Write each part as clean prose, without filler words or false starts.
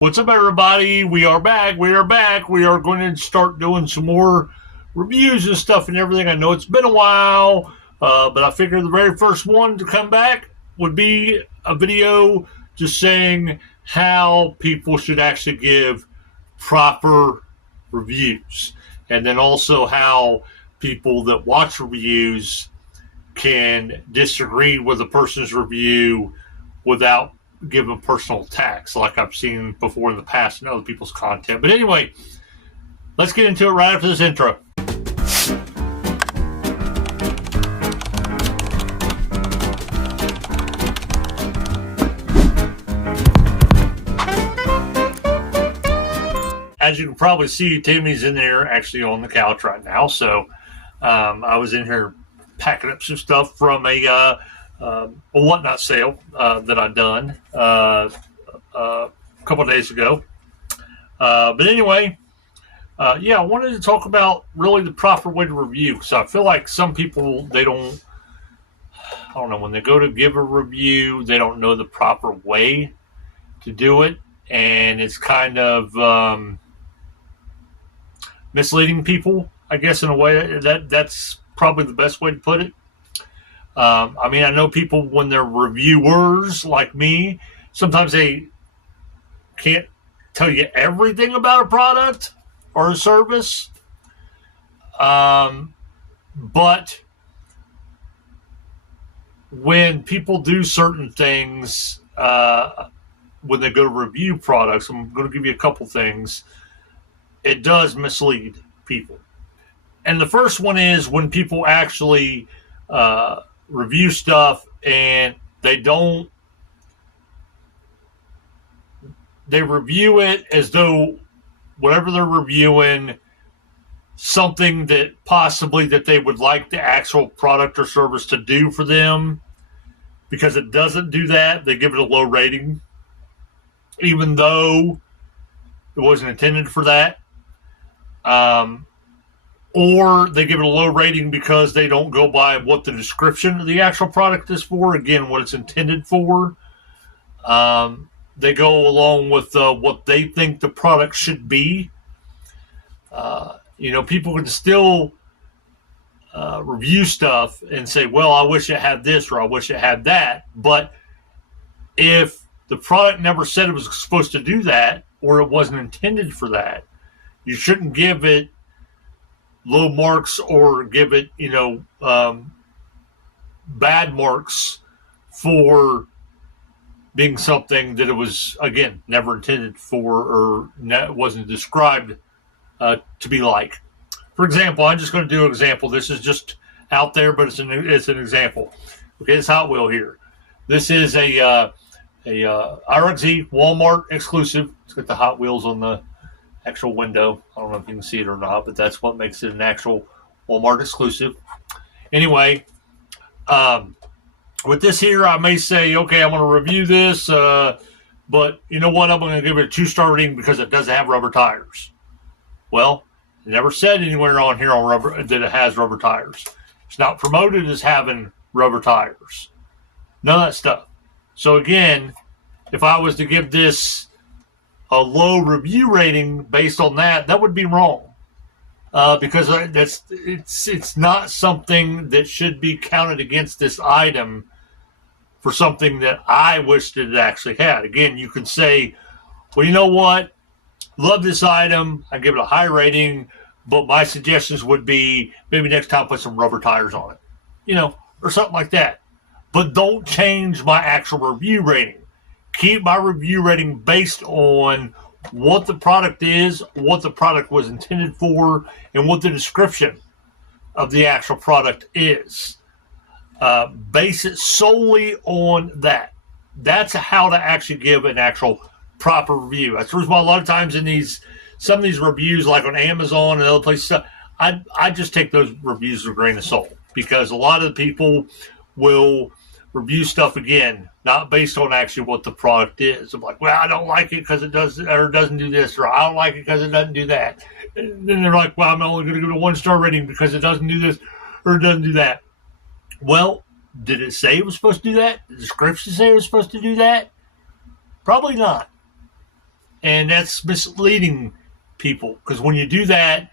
What's up, everybody? We are back. We are back. We are going to start doing some more reviews and stuff and everything. I know it's been a while, but I figured the very first one to come back would be a video just saying how people should actually give proper reviews. And then also how people that watch reviews can disagree with a person's review without giving personal attacks like I've seen before in the past in other people's content. But anyway, let's get into it right after this intro. As you can probably see, Tammy's in there actually on the couch right now. So I was in here packing up some stuff from a whatnot sale that I'd done a couple of days ago. But anyway, I wanted to talk about really the proper way to review, because I feel like some people, I don't know, when they go to give a review, they don't know the proper way to do it, and it's kind of misleading people, I guess, in a way. That's probably the best way to put it. I know people, when they're reviewers like me, sometimes they can't tell you everything about a product or a service. But when people do certain things, when they go to review products, I'm going to give you a couple things, it does mislead people. And the first one is when people actually review stuff and they review it as though whatever they're reviewing, something that possibly that they would like the actual product or service to do for them. Because it doesn't do that, they give it a low rating, even though it wasn't intended for that. Or they give it a low rating because they don't go by what the description of the actual product is for, again, what it's intended for. They go along with what they think the product should be. People can still review stuff and say, well, I wish it had this or I wish it had that. But if the product never said it was supposed to do that, or it wasn't intended for that, you shouldn't give it low marks or give it, bad marks for being something that it was, again, never intended for, or wasn't described to be like. For example, I'm just going to do an example. This is just out there, but it's an example. Okay, it's Hot Wheel here. This is a RXZ Walmart exclusive. It's got the Hot Wheels on the actual window. I don't know if you can see it or not, but that's what makes it an actual Walmart exclusive. Anyway, with this here, I may say, okay, I'm going to review this, but you know what? I'm going to give it a 2-star rating because it doesn't have rubber tires. Well, it never said anywhere on here on rubber that it has rubber tires. It's not promoted as having rubber tires. None of that stuff. So again, if I was to give this a low review rating based on that, that would be wrong. Because it's not something that should be counted against this item for something that I wished it actually had. Again, you can say, well, you know what? Love this item. I give it a high rating, but my suggestions would be maybe next time put some rubber tires on it, or something like that. But don't change my actual review rating. Keep my review rating based on what the product is, what the product was intended for, and what the description of the actual product is. Base it solely on that. That's how to actually give an actual proper review. That's the reason why a lot of times in some of these reviews, like on Amazon and other places, I just take those reviews with a grain of salt, because a lot of the people will review stuff, again, not based on actually what the product is. I'm like, well, I don't like it because it doesn't do this, or I don't like it because it doesn't do that. And then they're like, well, I'm only going to give it a 1-star rating because it doesn't do this or it doesn't do that. Well, did it say it was supposed to do that? Did the description say it was supposed to do that? Probably not. And that's misleading people, because when you do that,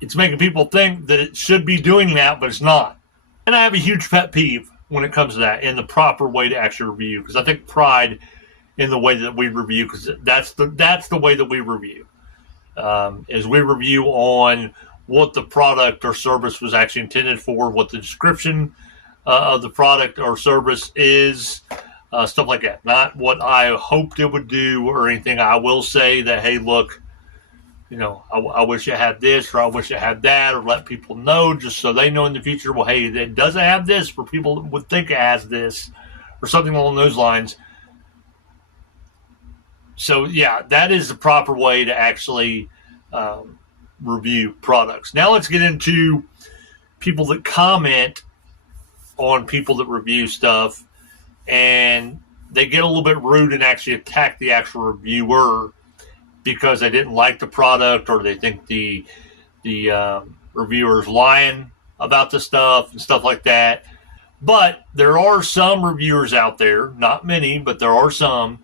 it's making people think that it should be doing that, but it's not. And I have a huge pet peeve when it comes to that, and the proper way to actually review, because I take pride in the way that we review, because that's the way that we review. Is we review on what the product or service was actually intended for, what the description of the product or service is, stuff like that. Not what I hoped it would do or anything. I will say that, hey, look, I wish it had this, or I wish it had that, or let people know just so they know in the future, well, hey, it doesn't have this for people that would think it has this, or something along those lines. So, yeah, that is the proper way to actually review products. Now let's get into people that comment on people that review stuff, and they get a little bit rude and actually attack the actual reviewer because they didn't like the product, or they think the reviewer is lying about the stuff and stuff like that. But there are some reviewers out there, not many, but there are some,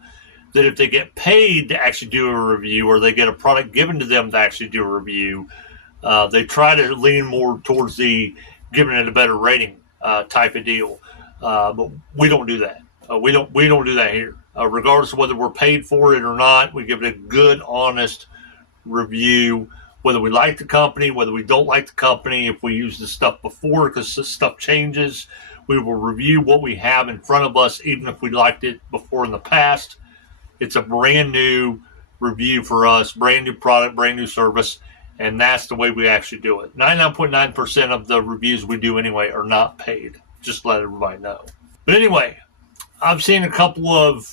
that if they get paid to actually do a review, or they get a product given to them to actually do a review, they try to lean more towards the giving it a better rating type of deal. But we don't do that. We don't do that here. Regardless of whether we're paid for it or not, we give it a good, honest review. Whether we like the company, whether we don't like the company, if we use the stuff before, because the stuff changes, we will review what we have in front of us, even if we liked it before in the past. It's a brand new review for us, brand new product, brand new service, and that's the way we actually do it. 99.9% of the reviews we do anyway are not paid. Just to let everybody know. But anyway, I've seen a couple of,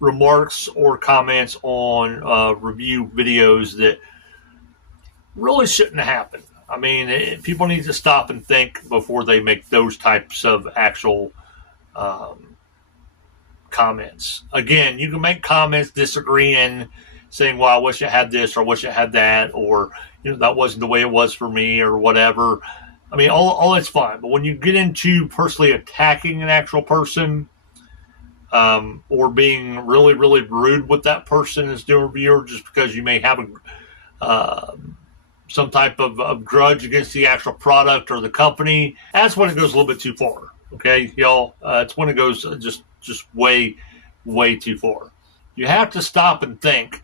remarks or comments on review videos that really shouldn't happen. I mean, people need to stop and think before they make those types of actual comments. Again, you can make comments disagreeing, saying, well, I wish I had this, or I wish I had that, or, that wasn't the way it was for me, or whatever. I mean, all that's fine. But when you get into personally attacking an actual person, or being really, really rude with that person that's doing a review, just because you may have some type of grudge against the actual product or the company, that's when it goes a little bit too far. Okay, y'all? It's when it goes just way, way too far. You have to stop and think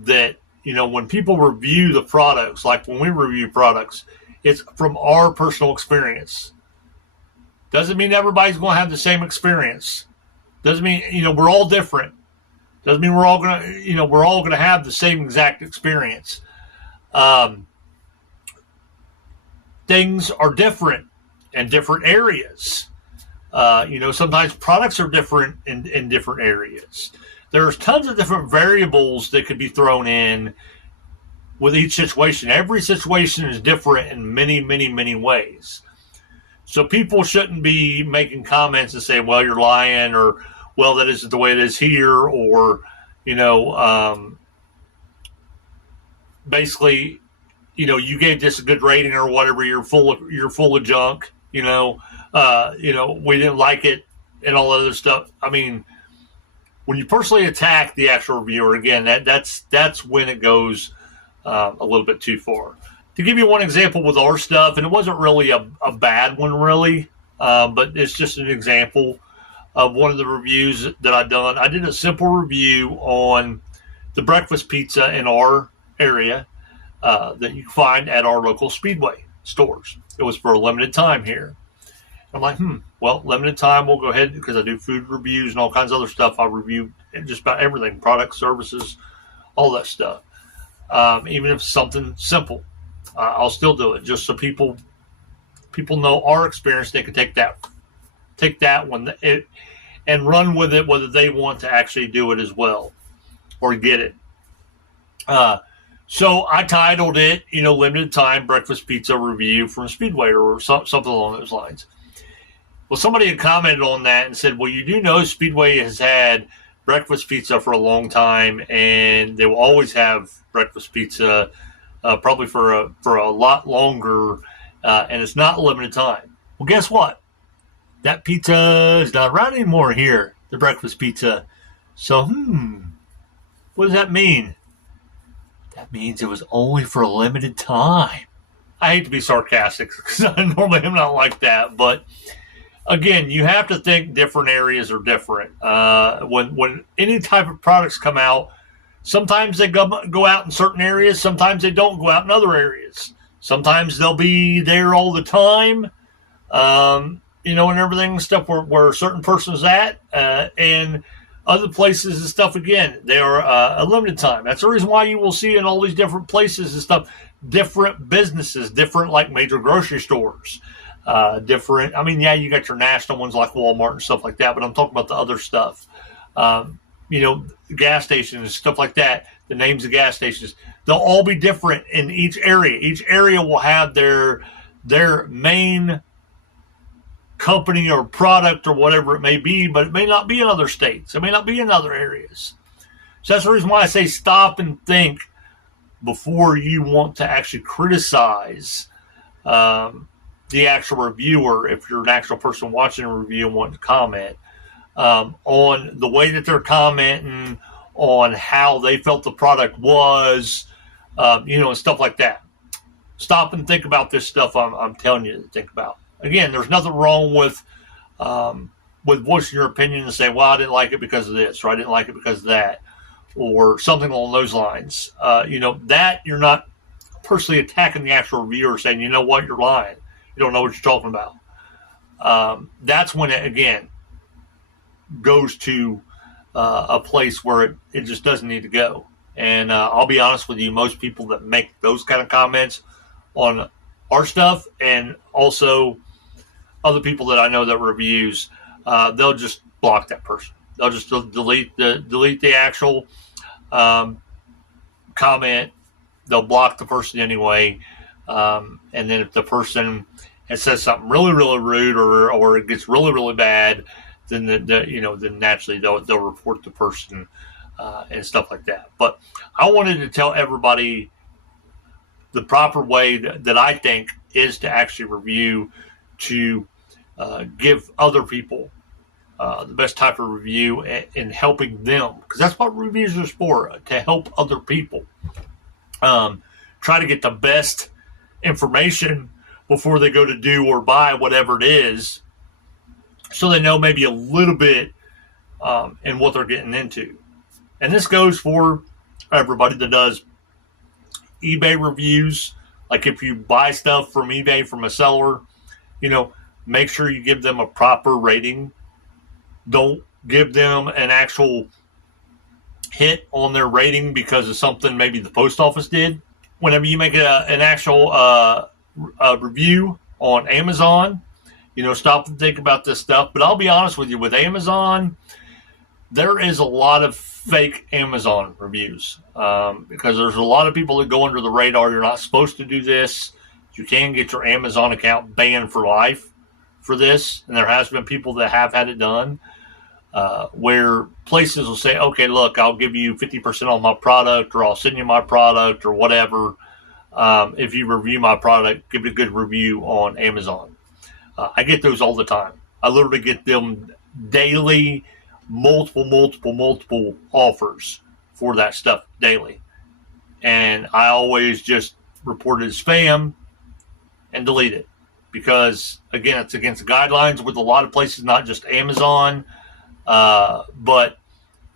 that, when people review the products, like when we review products, it's from our personal experience. Doesn't mean everybody's going to have the same experience. Doesn't mean, we're all different. Doesn't mean we're all going to have the same exact experience. Things are different in different areas. Sometimes products are different in different areas. There's tons of different variables that could be thrown in with each situation. Every situation is different in many, many, many ways. So people shouldn't be making comments and say, well, you're lying, or, well, that isn't the way it is here, or, basically, you gave this a good rating or whatever, you're full of junk, we didn't like it, and all other stuff. I mean, when you personally attack the actual reviewer, again, that's when it goes a little bit too far. To give you one example with our stuff, and it wasn't really a bad one, really, but it's just an example of one of the reviews that I've done. I did a simple review on the breakfast pizza in our area that you can find at our local Speedway stores. It was for a limited time here. I'm like, well, limited time, we'll go ahead, because I do food reviews and all kinds of other stuff. I review just about everything, products, services, all that stuff. Even if it's something simple, I'll still do it, just so people know our experience. They can take that one and run with it, whether they want to actually do it as well or get it. So I titled it, limited time breakfast pizza review from Speedway, or something along those lines. Well, somebody had commented on that and said, well, you do know Speedway has had breakfast pizza for a long time, and they will always have breakfast pizza probably for a lot longer, and it's not limited time. Well, guess what? That pizza is not around anymore here, the breakfast pizza. So, What does that mean? That means it was only for a limited time. I hate to be sarcastic because I normally am not like that, but again, you have to think different areas are different. When any type of products come out, sometimes they go out in certain areas, sometimes they don't go out in other areas. Sometimes they'll be there all the time, and everything stuff where a certain person's at, and other places and stuff. Again, they are a limited time. That's the reason why you will see in all these different places and stuff, different businesses, different like major grocery stores. Different. I mean, yeah, you got your national ones like Walmart and stuff like that, but I'm talking about the other stuff. Gas stations, stuff like that. The names of gas stations, they'll all be different in each area. Each area will have their main company or product or whatever it may be, but it may not be in other states. It may not be in other areas. So that's the reason why I say stop and think before you want to actually criticize the actual reviewer, if you're an actual person watching a review and wanting to comment on the way that they're commenting, on how they felt the product was, and stuff like that. Stop and think about this stuff I'm telling you to think about. Again, there's nothing wrong with voicing your opinion and saying, well, I didn't like it because of this, or I didn't like it because of that, or something along those lines. That you're not personally attacking the actual reviewer, saying, you know what, you're lying. You don't know what you're talking about. That's when it, again, goes to a place where it just doesn't need to go. And I'll be honest with you, most people that make those kind of comments on our stuff, and also other people that I know that reviews, they'll just block that person. They'll just delete the actual comment. They'll block the person anyway. And then if the person says something really, really rude or it gets really, really bad, then then naturally they'll report the person and stuff like that. But I wanted to tell everybody the proper way that I think is to actually review, to give other people the best type of review in helping them, because that's what reviews are for, to help other people try to get the best information before they go to do or buy whatever it is, so they know maybe a little bit in what they're getting into. And this goes for everybody that does eBay reviews. Like if you buy stuff from eBay from a seller, make sure you give them a proper rating. Don't give them an actual hit on their rating because of something maybe the post office did. Whenever you make an actual review on Amazon, stop and think about this stuff. But I'll be honest with you, with Amazon, there is a lot of fake Amazon reviews because there's a lot of people that go under the radar. You're not supposed to do this. You can get your Amazon account banned for life for this. And there has been people that have had it done where places will say, okay, look, I'll give you 50% on my product, or I'll send you my product or whatever. If you review my product, give it a good review on Amazon. I get those all the time. I literally get them daily, multiple offers for that stuff daily. And I always just report it as spam and delete it. Because, again, it's against the guidelines with a lot of places, not just Amazon. But,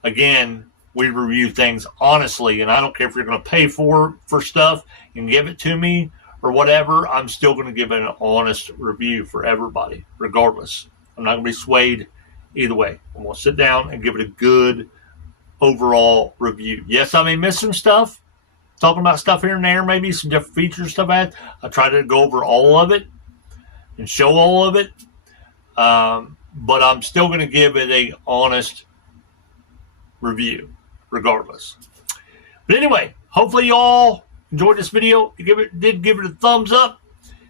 again, we review things honestly. And I don't care if you're going to pay for stuff and give it to me or whatever. I'm still going to give it an honest review for everybody, regardless. I'm not going to be swayed either way. I'm going to sit down and give it a good overall review. Yes, I may miss some stuff. Talking about stuff here and there, maybe some different features, stuff like that. I try to go over all of it and show all of it. But I'm still going to give it a honest review, regardless. But anyway, hopefully you all enjoyed this video. Give it a thumbs up.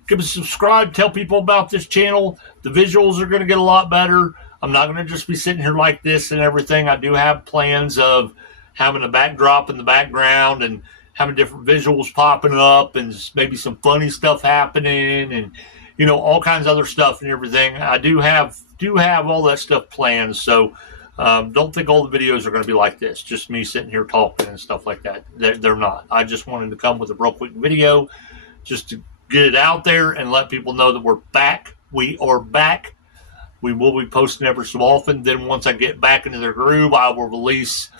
Give it a subscribe. Tell people about this channel. The visuals are going to get a lot better. I'm not going to just be sitting here like this and everything. I do have plans of having a backdrop in the background and having different visuals popping up and maybe some funny stuff happening and, all kinds of other stuff and everything. I do have all that stuff planned. So Don't think all the videos are going to be like this, just me sitting here talking and stuff like that. They're not. I just wanted to come with a real quick video just to get it out there and let people know that we're back. We are back. We will be posting every so often. Then once I get back into the groove, I will release,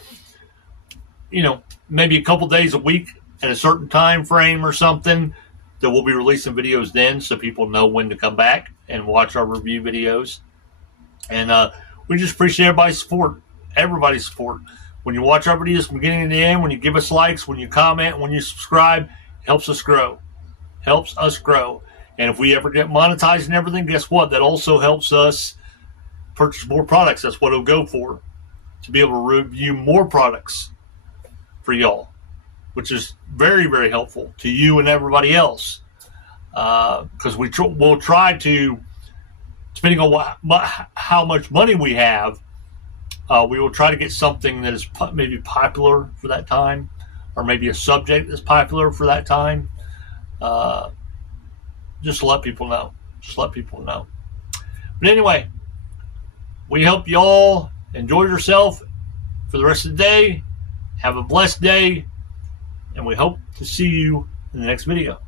maybe a couple days a week at a certain time frame or something, that we'll be releasing videos then, so people know when to come back and watch our review videos. And we just appreciate everybody's support. When you watch our videos from beginning to the end, when you give us likes, when you comment, when you subscribe, it helps us grow. And if we ever get monetized and everything, guess what? That also helps us purchase more products. That's what it'll go for, to be able to review more products for y'all, which is very, very helpful to you and everybody else. Because we'll try to, depending on how much money we have, we will try to get something that is maybe popular for that time, or maybe a subject that's popular for that time. Just to let people know. But anyway, we hope you all enjoy yourself for the rest of the day. Have a blessed day, and we hope to see you in the next video.